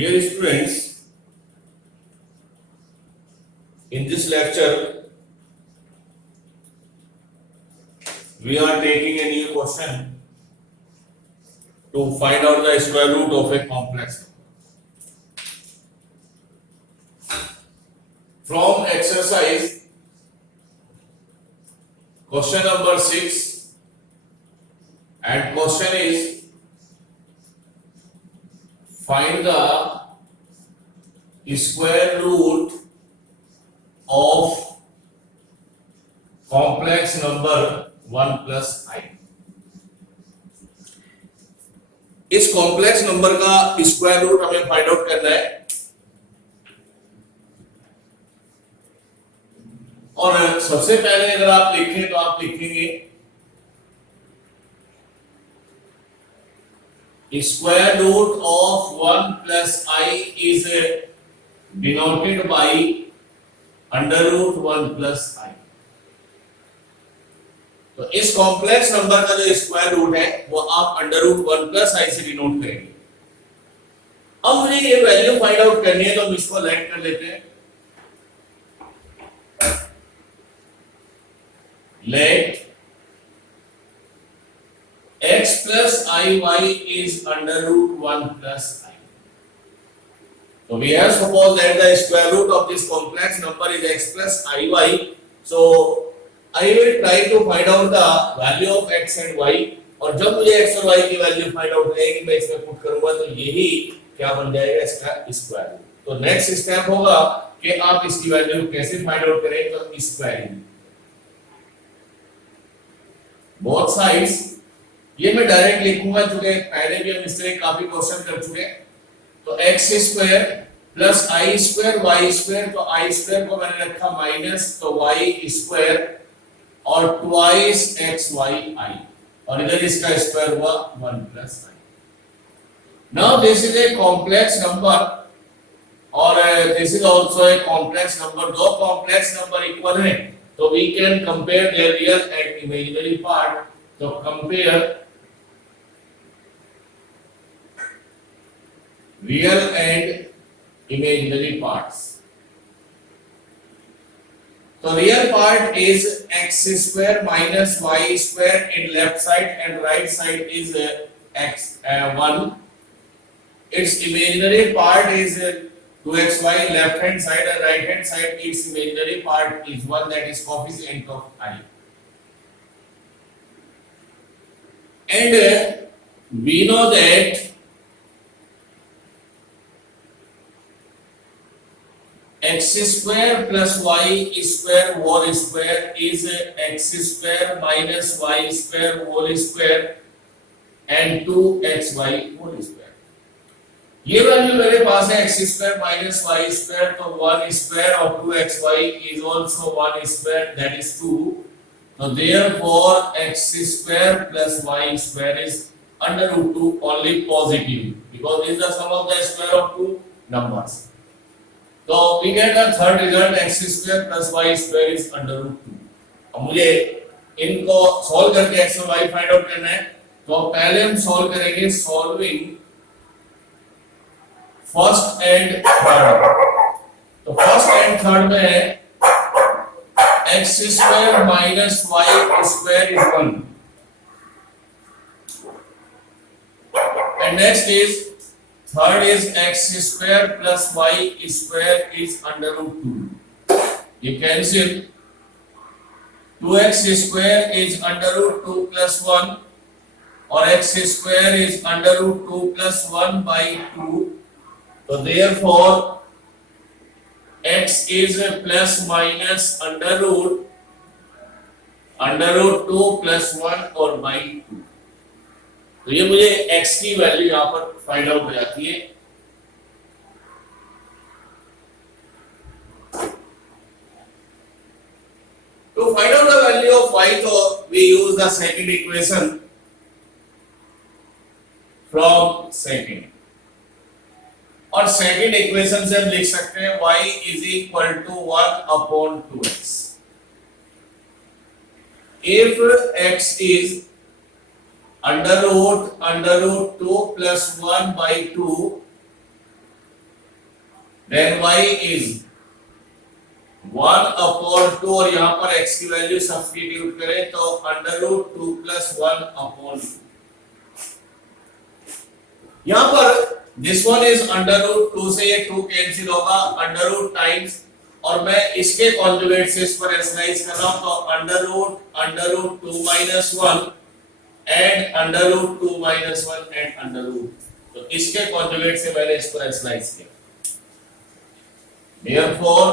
Dear students, in this lecture, we are taking a new question to find out the square root of a complex number. From exercise question number 6, and question is find the square root of complex number 1 plus I. इस complex number का square root हमें find out करना है और सबसे पहले अगर आप लिखें तो आप लिखेंगे square root of 1 plus I is denoted by under root 1 plus I. तो इस कॉम्प्लेक्स नंबर का जो स्क्वायर रूट है वो आप अंडर रूट 1 प्लस आई से डिनोट करेंगे। अब मुझे ये वैल्यू फाइंड आउट करनी है तो हम इसको लेट कर लेते हैं। Let x plus iy is under root 1 plus I. So we have supposed that the square root of this complex number is x plus iy. So I will try to find out the value of x and y, और जब मुझे x और y की value find out रहेगी मैं इसमें put करूंगा तो यही क्या बन जाएगा इसका स्क्वायर रूट। तो नेक्स्ट स्टेप होगा कि आप इसकी वैल्यू कैसे फाइंड आउट करें, तो स्क्वायरिंग बोथ साइड्स। ये मैं डायरेक्ट लिखूंगा क्योंकि पहले भी हम इससे काफी क्वेश्चन कर चुके हैं। तो x square plus I square y square, तो आई स्क्वायर को मैंने रखा माइनस तो वाई स्क्वायर और ट्वाइस एक्स वाई आई, और इधर इसका स्क्वायर हुआ 1 plus I. Now this is a complex number और this is also a complex number. दो कॉम्प्लेक्स नंबर इक्वल हैं तो we can compare their real and imaginary part. तो compare real and imaginary parts. So real part is x square minus y square in left side and right side is x 1. Its imaginary part is 2xy left hand side and right hand side its imaginary part is 1, that is coefficient of I. And we know that x square plus y square whole square is x square minus y square whole square and 2xy whole square। ये value मेरे पास है x square minus y square, तो 1 square of 2xy is also 1 square, that is 2। So therefore x square plus y square is under root 2 only positive because this is the sum of the square of two numbers। तो we get the third result x square plus y square is under root 2। अब मुझे इनको solve करके x और y find out करना है। तो पहले हम सॉल्व करेंगे सॉल्विंग फर्स्ट एंड थर्ड। तो फर्स्ट एंड थर्ड में है x square minus y square is 1 and next is third is x square plus y square is under root 2। You cancel 2x square is under root 2 plus 1 or x square is under root 2 plus 1 by 2। So therefore x is plus minus under root 2 plus 1 or by 2। तो ये मुझे x की value यहाँ पर find out हो जाती है। To find out the value of y, तो we use the second equation from second, और second equation से हम लिख सकते हैं y is equal to 1 upon 2x। If x is under root 2 plus 1 by 2, then y is 1/2 और यहाँ पर x की वैल्यू सब्स्टिट्यूट करें तो √2 + 1/2। यहाँ पर दिस वन इज √2 से ये 2 कैंसिल होगा, √ टाइम्स, और मैं इसके कॉन्जुगेट से इस पर रेशनलाइज कर रहा हूं तो √2 - 1 एंड √2 - 1 एंड तो इसके कॉन्जुगेट से मैंने इस पर रेशनलाइज किया। Therefore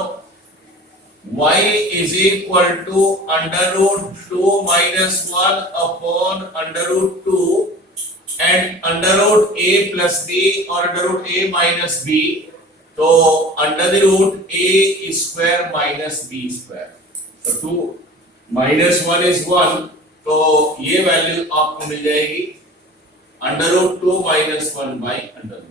y is equal to √2 - 1 √2 and √a + b or √a - b, तो √a² - b², तो 2 - 1 is 1, तो ये वैल्यू आपको मिल जाएगी √2 - 1/√।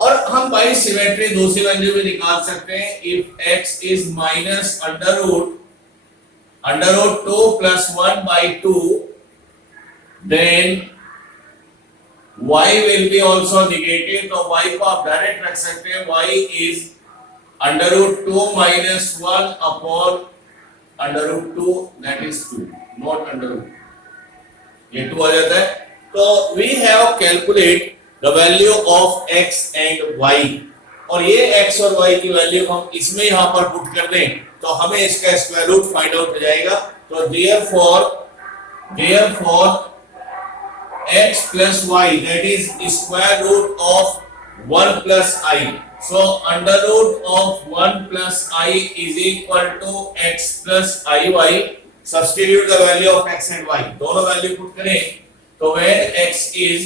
और हम बाई सिमेट्री दूसरी वैल्यू भी निकाल सकते हैं। If x is minus √2 + 1/2, then y will be also negative, तो y को आप डायरेक्ट रख सकते हैं, y is √2 - 1/√2, that is 2, not √2, ये 2 आ जाता है। तो we have calculate the value of x and y, और ये x और y की वैल्यू हम इसमें यहाँ पर पुट कर दें तो हमें इसका स्क्वायर रूट फाइंड आउट हो जाएगा। तो therefore x plus y, that is square root of 1 plus I, so √1 plus I is equal to x plus iy। substitute the value of x and y, दोनों value put करें तो when x is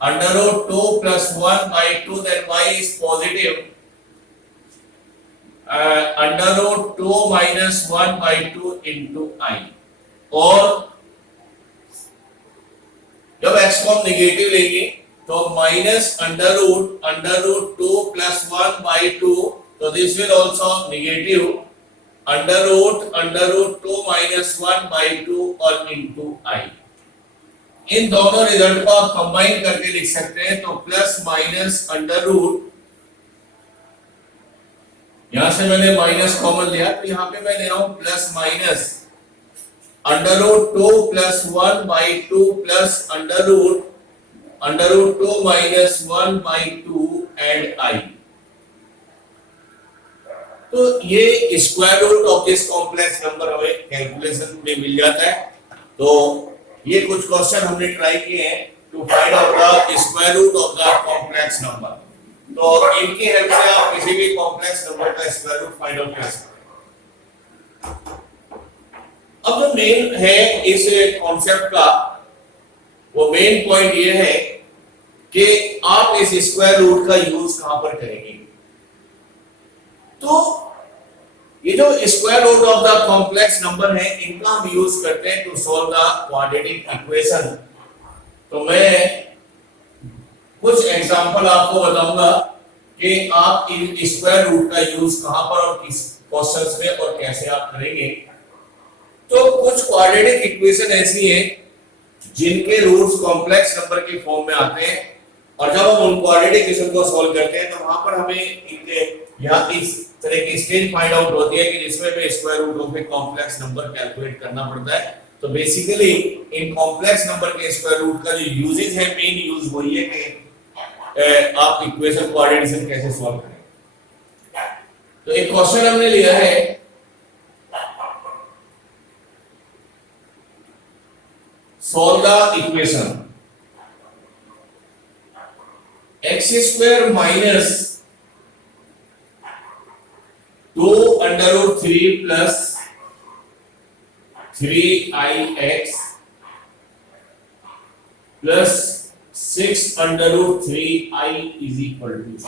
√2 + 1/2, then y is positive √2 - 1/2 into I, और जब x को हम negative लेंगे तो -√2 + 1/2, तो दिस विल आल्सो नेगेटिव √2 - 1/2 और into I। इन दोनों रिजल्ट को आप कंबाइन करके लिख सकते हैं, तो प्लस माइनस √, यहां से मैंने माइनस कॉमन लिया तो यहां पे मैं ले रहा हूं plus minus √2 + 1/2 plus √2 - 1/2 and I। तो ये square root of this complex number हमें कैलकुलेशन में मिल जाता है। तो ये कुछ क्वेश्चन हमने ट्राई किए हैं to find out the square root of the complex number. तो इनकी हेल्प से आप किसी भी कॉम्प्लेक्स नंबर का स्क्वायर रूट फाइंड आउट कर सकते हैं। अब जो मेन है इस कॉन्सेप्ट का, वो मेन पॉइंट ये है कि आप इस स्क्वायर रूट का यूज कहां पर करेंगे। तो ये जो square root of the complex number है, इनका हम यूज करते हैं to solve the quadratic equation. तो मैं कुछ एग्जांपल आपको बताऊंगा कि आप इन स्क्वायर रूट का यूज कहां पर और किस क्वेश्चंस में और कैसे आप करेंगे। तो कुछ क्वाड्रेटिक इक्वेशन ऐसी हैं जिनके रूट्स कॉम्प्लेक्स नंबर के फॉर्म में आते हैं, और जब हम उन क्वाड्रेटिक इक्वेशन को सॉल्व करते हैं तो वहां पर हमें इनके या इस तरह की स्टेज फाइंड आउट होती है कि जिसमें हमें square root of a complex number calculate करना पड़ता है। तो बेसिकली इन कॉम्प्लेक्स नंबर के स्क्वायर रूट का जो यूजेस है, मेन यूज वही है कि आप इक्वेशन कोऑर्डिनेशन कैसे सॉल्व करें। तो एक क्वेश्चन हमने लिया है, solve the equation x² minus 2√3 plus 3ix plus 6√3i is equal to 0।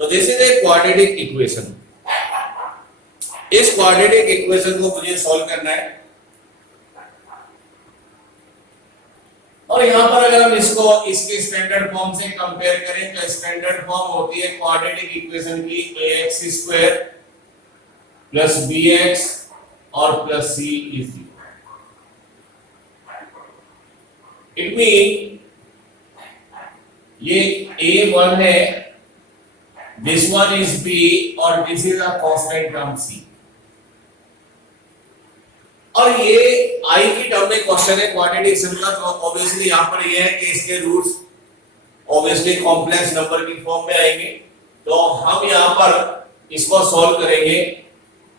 तो this is a quadratic equation. इस क्वाड्रेटिक इक्वेशन को मुझे सॉल्व करना है, और यहां पर अगर हम इसको इसके स्टैंडर्ड फॉर्म से कंपेयर करें तो स्टैंडर्ड फॉर्म होती है क्वाड्रेटिक इक्वेशन की ax² प्लस bx और plus c is equal. It mean ये a1 है, दिस वन इज b और this is a constant term c। और ये i की टर्म में क्वेश्चन है क्वाड्रेटिक सम का, तो ऑब्वियसली यहां पर ये है कि इसके रूट्स ऑब्वियसली कॉम्प्लेक्स नंबर की फॉर्म में आएंगे, तो हम यहां पर इसको सॉल्व करेंगे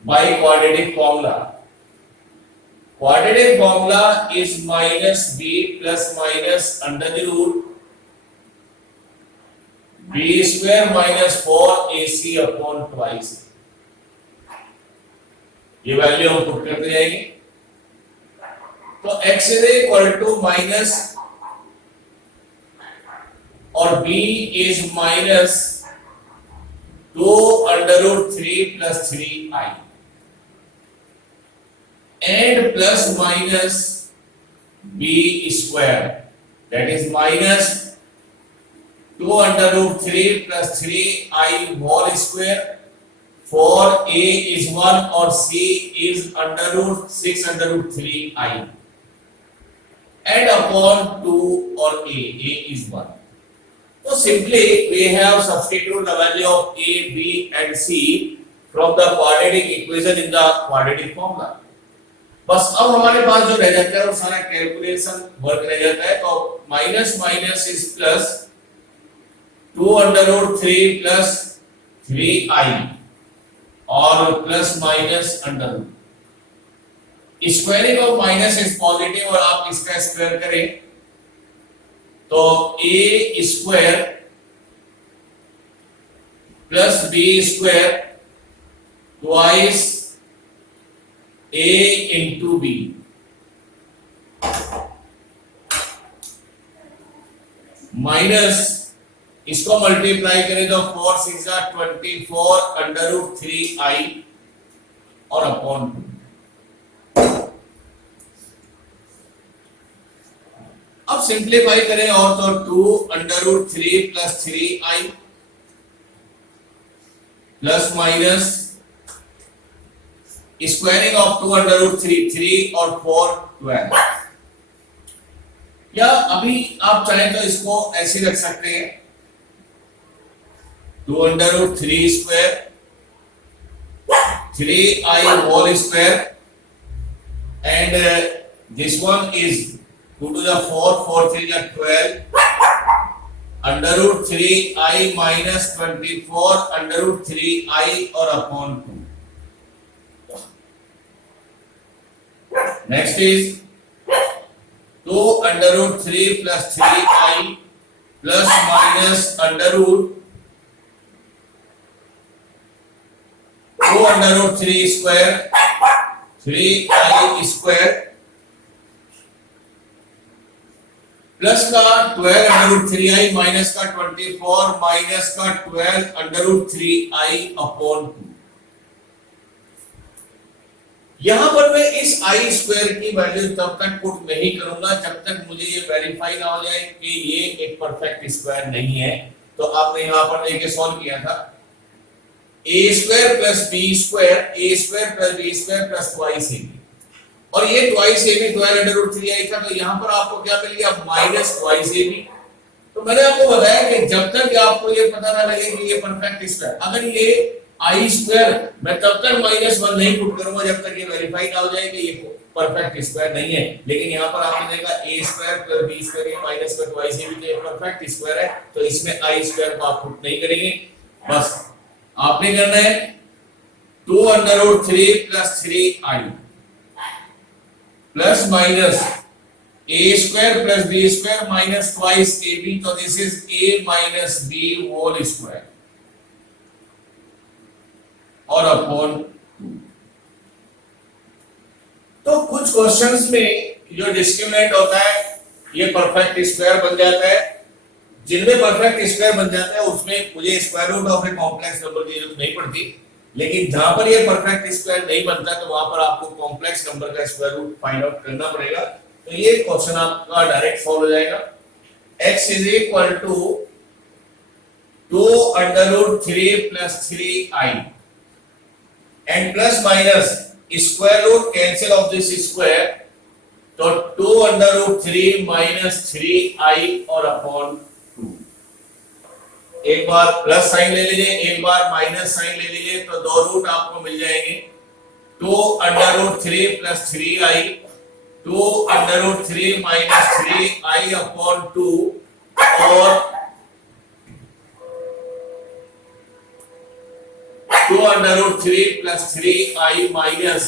by quadratic formula. Quadratic formula is minus b plus minus under the root b square minus 4ac upon twice। ये वैल्यू हम पुट करते जाएंगे, तो x is equal to minus और b is minus 2 under root 3 plus 3i and plus minus b square, that is minus 2 under root 3 plus 3i whole square, for a is 1 और c is under root 6 under root 3i and upon 2 or a is 1। So simply we have substituted the value of a, b and c from the quadratic equation in the quadratic formula। बस अब हमारे पास जो रह जाता है वो सारा calculation work रह जाता है, तो minus minus is plus 2 under root 3 plus 3i और plus minus under root, squaring of minus is positive और आप इसका स्क्वायर करें तो a square plus b square twice a into b minus इसको मल्टीप्लाई करें तो 4 6 24 अंडर रूट 3i और अपॉन 2। अब सिंप्लीफाई करें और तो 2 under root 3 plus 3i plus minus squaring of 2 under root 3 और 4 12। या अभी आप चाहें तो इसको ऐसे रख सकते हैं 2 under root 3 square 3i whole square and this one is 2 to the 4 3 is 12 under root 3i minus 24 under root 3i और upon 2। Next is 2 under root 3 plus 3i plus minus under root 2 under root 3 square 3i square plus का 12 under root 3i minus का 24 minus का 12 under root 3i upon 2। यहां पर मैं इस आई square की value तब तक पुट नहीं करूंगा जब तक मुझे ये वेरीफाई ना हो जाए कि ये एक परफेक्ट स्क्वायर नहीं है। तो आपने यहां पर लेके सॉल्व किया था a square plus b square a square plus b square plus twice ab और ये twice ab 12 under root 3i था, तो यहां पर आपको क्या मिल गया माइनस ट्वाइस ab। तो मैंने आपको बताया कि जब तक आपको ये पता ना लगे कि ये परफेक्ट स्क्वायर, अगर ये आई स्क्वायर मैं तब तक -1 नहीं पुट करूंगा जब तक ये वेरीफाई ना हो जाए कि ये परफेक्ट स्क्वायर नहीं है। लेकिन यहाँ पर आपने देखा a square plus b square ये माइनस का ट्वाइस ये भी परफेक्ट स्क्वायर है, तो इसमें आई स्क्वायर को आप पुट नहीं करेंगे। बस आपने करना है 2 under root 3 plus 3i plus minus a square plus b square minus twice ab, तो this is a minus b whole square और अपॉन 2। तो कुछ क्वेश्चंस में जो डिस्क्रिमिनेंट होता है ये परफेक्ट स्क्वायर बन जाता है, जिनमें परफेक्ट स्क्वायर बन जाता है उसमें मुझे square root of a complex number की जरूरत नहीं पड़ती। लेकिन जहां पर ये परफेक्ट स्क्वायर नहीं बनता तो वहां पर आपको कॉम्प्लेक्स नंबर का स्क्वायर रूट फाइंड आउट करना पड़ेगा। तो ये क्वेश्चन आपका डायरेक्ट सॉल्व हो जाएगा। x is equal to 2 under root 3 plus 3i and plus minus square root cancel of this square, तो 2 under root 3 minus 3i और upon 2। एक बार प्लस साइन ले लीजिए, एक बार माइनस साइन ले लीजिए, तो दो रूट आपको मिल जाएंगे। 2√3 + 3i, 2√3 - 3i/2 और 2√3 + 3i माइनस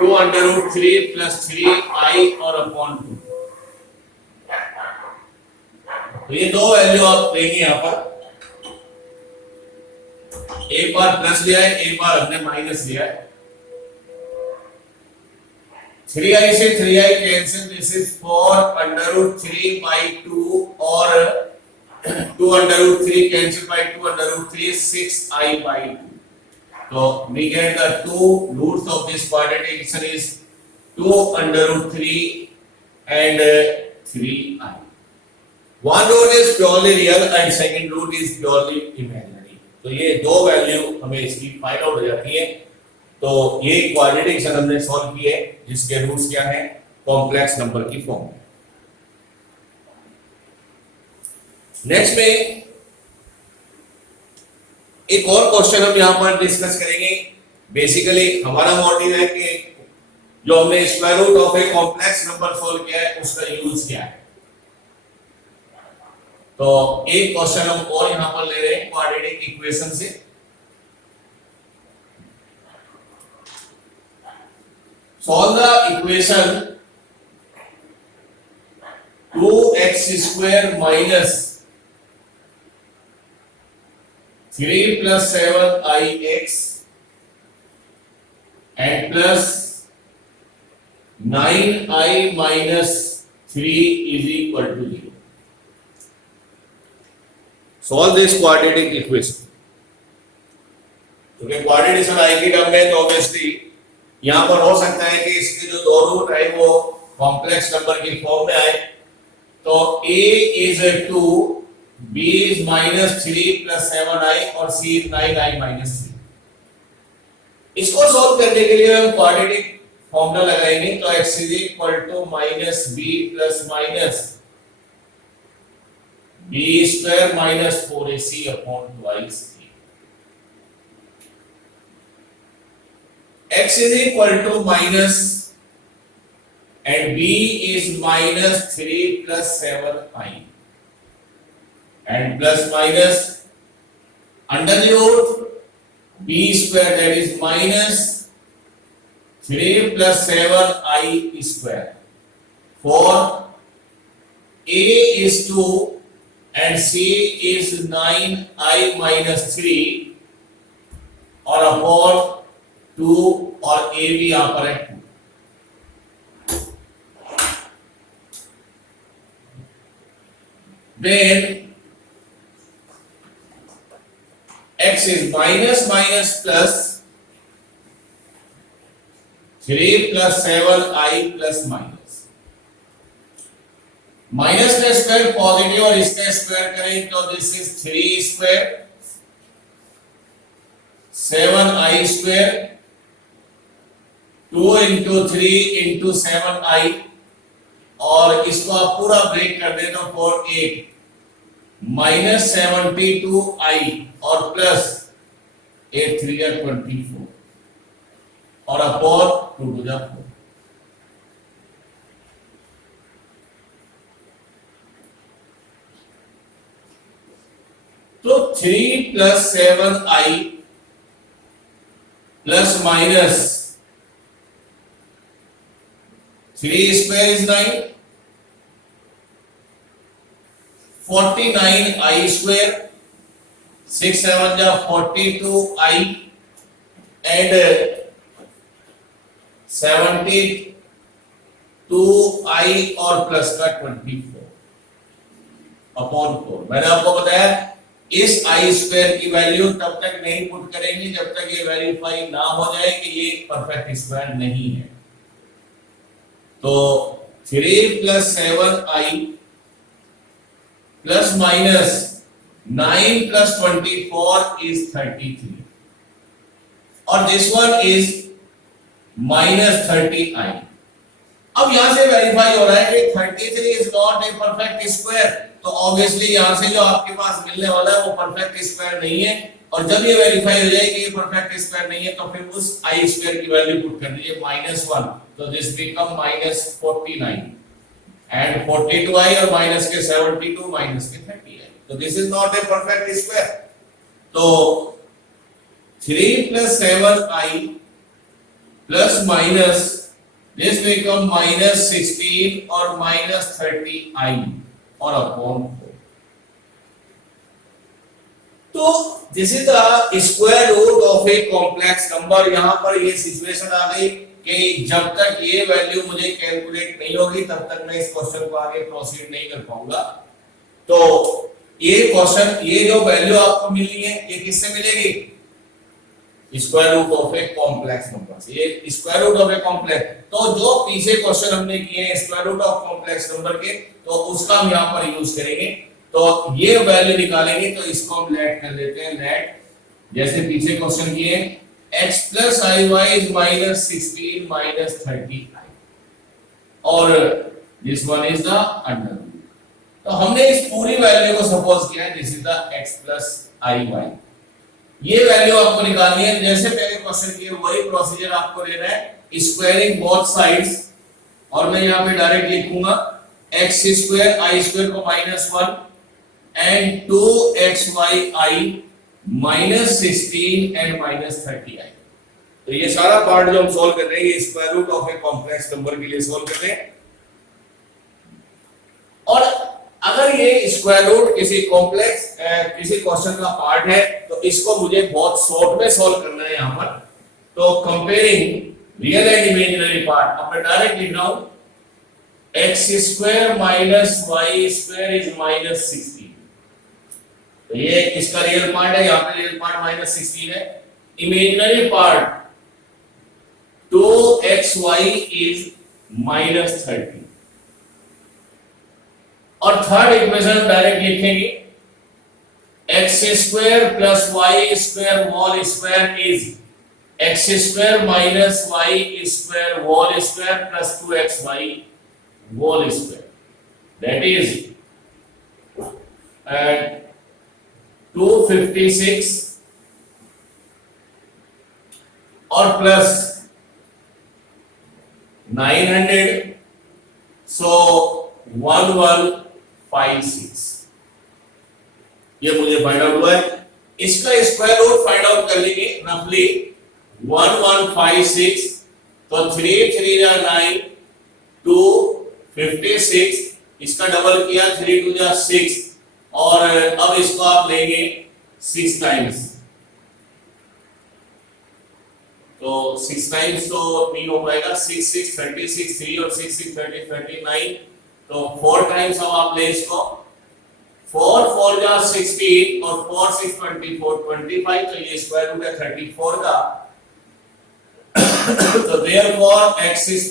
2√3 + 3i और अपॉन 2। तो ये दो वैल्यू आप लेंगे यहां पर, एक बार प्लस लिया है, एक बार हमने माइनस लिया है। 3i से 3i कैंसिल, दिस इज 4√3/2 और 2√3 cancel bye 2√3 6i/2। So we get the two roots of this quadratic equation is 2√3 and 3i. One root is purely real and second root is purely imaginary. तो ये दो value हमें इसकी find out हो जाती है। तो ये क्वाड्रेटिक इक्वेशन हमने सॉल्व की है जिसके रूट्स क्या हैं, कॉम्प्लेक्स नंबर की फॉर्म में। नेक्स्ट में एक और क्वेश्चन हम यहां पर डिस्कस करेंगे। बेसिकली हमारा मोटिव है कि जो हमने square root of a complex number solve किया है उसका यूज क्या है। तो एक क्वेश्चन हम और यहां पर ले रहे हैं क्वाड्रेटिक इक्वेशन से। Solve the equation 2x² minus 3 + 7ix and plus 9i minus 3 is equal to 0. Solve this quadratic equation. क्योंकि क्वाड्रेटिक आई की टर्म में तो ऑब्वियसली यहां पर हो सकता है कि इसके जो दो रूट है वो कॉम्प्लेक्स नंबर की फॉर्म में आए। तो a is 2, b is -3 + 7i और c is 9i - 3। इसको सॉल्व करने के लिए हम क्वाड्रेटिक फॉर्मूला लगाएंगे। तो x = -b + -b² - 4ac/2ic। x = minus and b is -3 + 7i and plus minus under the root b², that is -3 + 7i², for a is 2 and c is 9i - 3 और upon 2 और a भी यहां पर है 2। then x is minus plus 3 + 7i plus minus का square positive और इसका square करें तो दिस इज 3² 7i², 2 × 3 × 7i और इसको आप पूरा ब्रेक कर दे तो 4 8 -72i और प्लस 8 3 या 24 और अपॉन 2 to the 4। तो 3 + 7i plus minus 3² is 9, 49i², 6 7 जा 42i and 72i और प्लस का 24 अपॉन 4। मैंने आपको बताया इस i² की वैल्यू तब तक नहीं पुट करेंगे जब तक ये वेरीफाई ना हो जाए कि ये परफेक्ट स्क्वायर नहीं है। तो 3 + 7i प्लस माइनस 9 + 24 is 33 और दिस वन इज -30i। अब यहां से वेरीफाई हो रहा है कि 33 is not a perfect square तो ऑब्वियसली यहाँ से जो आपके पास मिलने वाला है वो परफेक्ट स्क्वायर नहीं है, और जब ये वेरीफाई हो जाए कि ये परफेक्ट स्क्वायर नहीं है तो फिर उस आई स्क्वायर की वैल्यू पुट कर दीजिए -1, तो दिस बिकम -49 एंड 42i और माइनस के 72 माइनस के 30i, तो this is not a perfect square. तो 3 + 7i plus minus this become -16 और -30i और अपॉन 4। तो this is the square root of a complex number. यहां पर ये सिचुएशन आ गई कि जब तक ये वैल्यू मुझे कैलकुलेट नहीं होगी तब तक मैं इस क्वेश्चन को आगे प्रोसीड नहीं कर पाऊंगा। तो ये क्वेश्चन, ये जो वैल्यू आपको मिली है ये किससे मिलेगी? Square root of a complex number से। ये square root of a complex, तो जो पीछे क्वेश्चन हमने किए हैं square root of complex number के, तो उसका हम यहां पर यूज करेंगे। तो ये वैल्यू निकालेंगे, तो इसको हम लेट कर लेते हैं। लेट जैसे पीछे क्वेश्चन किए x + iy is -16 -30i और this one is the under root. तो हमने इस पूरी वैल्यू को सपोज किया है this is the x + iy। ये वैल्यू आपको निकालनी है, जैसे पहले क्वेश्चन किए वही प्रोसीजर आपको लेना है, स्क्वायरिंग बोथ साइड्स। और मैं यहाँ पे डायरेक्ट लिखूंगा x² i² को -1 एंड 2xyi -16 एंड -30i। तो ये सारा पार्ट जो हम सॉल्व कर रहे हैं ये square root of a complex number के लिए सॉल्व कर रहे हैं। और अगर ये स्क्वायर रूट किसी कॉम्प्लेक्स किसी क्वेश्चन का पार्ट है तो इसको मुझे बहुत शॉर्ट में सॉल्व करना है यहाँ पर। तो comparing real and imaginary part, अब मैं डायरेक्ट लिख रहा हूं x² y² is -16। तो ये इसका रियल पार्ट है, यहाँ पे रियल पार्ट -16 है। Imaginary part 2xy is -30। और थर्ड इक्वेशन डायरेक्ट लिखेंगे x² + y² whole square is x² - y² whole square plus 2xy whole square, that is 256 और प्लस 900, so 1156 ये मुझे फाइंड आउट हुआ है। इसका स्क्वायर रूट फाइंड आउट कर लेंगे रफली 1156, तो 3 3 9 256, इसका डबल किया 3 2 6, और अब इसको आप लेंगे 6 टाइम्स, तो 6 टाइम्स तो नहीं हो पाएगा, 6 6 36, 3 और 6 6 30 39, तो 4 टाइम्स अब आप ले इसको, 4 4 जा 16 और 4 6 24 25, तो ये स्क्वायर रूट है 34 का। तो therefore x² +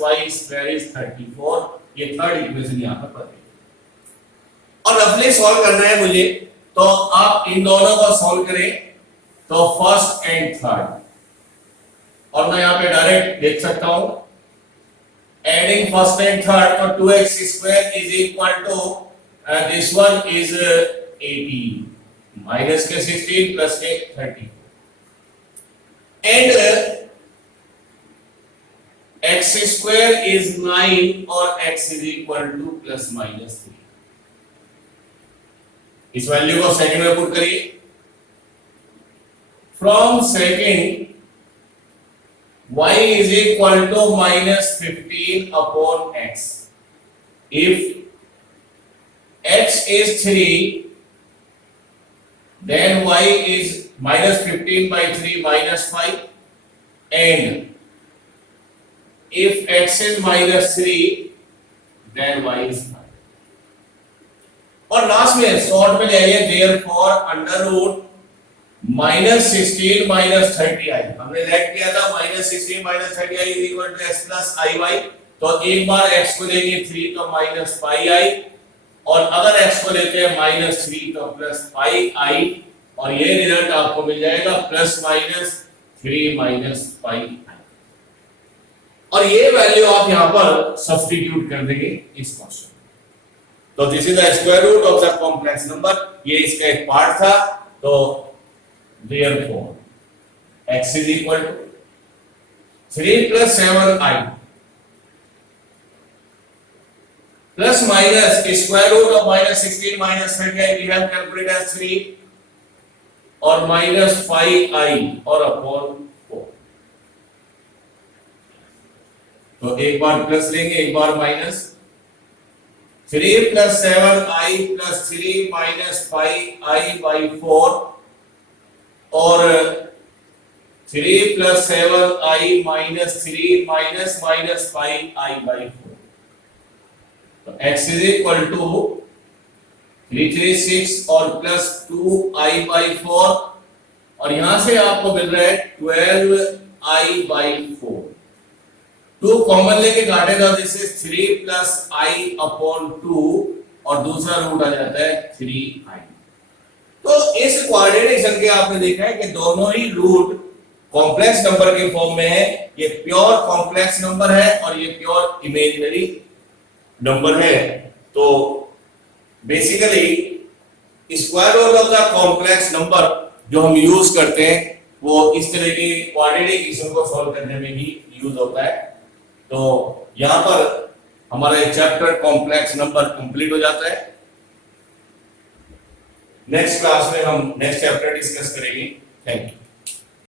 y² is 34। ये थर्ड इक्वेशन यहां पर पढ़ेंगे और रफली सॉल्व करना है मुझे। तो आप इन दोनों को सॉल्व करें, तो फर्स्ट एंड थर्ड, और मैं यहां पे डायरेक्ट देख सकता हूं एडिंग फर्स्ट एंड थर्ड, तो 2x² is equal to this one is 18 minus के 16 plus के 30 and x² is 9 और x is equal to ±3। इस वैल्यू को सेकंड में पुट करिए। From second y is equal to -15 upon x। If x is 3, then y is -15 by 3 -5, and if x is -3, then y is 5। और last में short में ले आइए therefore under root -16 - 30i, हमने late किया था -16 - 30i is equal to x + iy। तो एक बार x को लेंगे 3 तो -5i, और अगर x को लेते हैं -3 तो +5i, और ये रिजल्ट आपको मिल जाएगा ±3 - 5i। और ये वैल्यू आप यहां पर सब्स्टिट्यूट कर देंगे इस क्वेश्चन। तो this is the square root of the complex number, ये इसका एक पार्ट था। तो therefore x is equal to 3 + 7i plus minus square root of -16 - 30i we have calculated as 3 or -5i or upon 4। तो एक बार plus लेंगे, एक बार minus. 3 + 7i + 3 - 5i/4 और 3 + 7i - 3 - -5i/4। तो x is equal to 336 और plus 2i/4 और यहां से आपको मिल रहा है 12i/4। 2 कॉमन लेके काटेगा, दिस इज 3 + i/2 और दूसरा रूट आ जाता है 3i। तो इस कोऑर्डिनेशन के आपने देखा है कि दोनों ही रूट कॉम्प्लेक्स नंबर के फॉर्म में है। ये प्योर कॉम्प्लेक्स नंबर है और ये प्योर इमेजिनरी नंबर है। तो basically square root of the complex number जो हम यूज करते हैं वो इस तरह की क्वाड्रेटिक इक्वेशन को सॉल्व करने में ही यूज होता है। तो यहां पर हमारा चैप्टर कॉम्प्लेक्स नंबर कंप्लीट हो जाता है। नेक्स्ट क्लास में हम नेक्स्ट चैप्टर डिस्कस करेंगे। Thank you.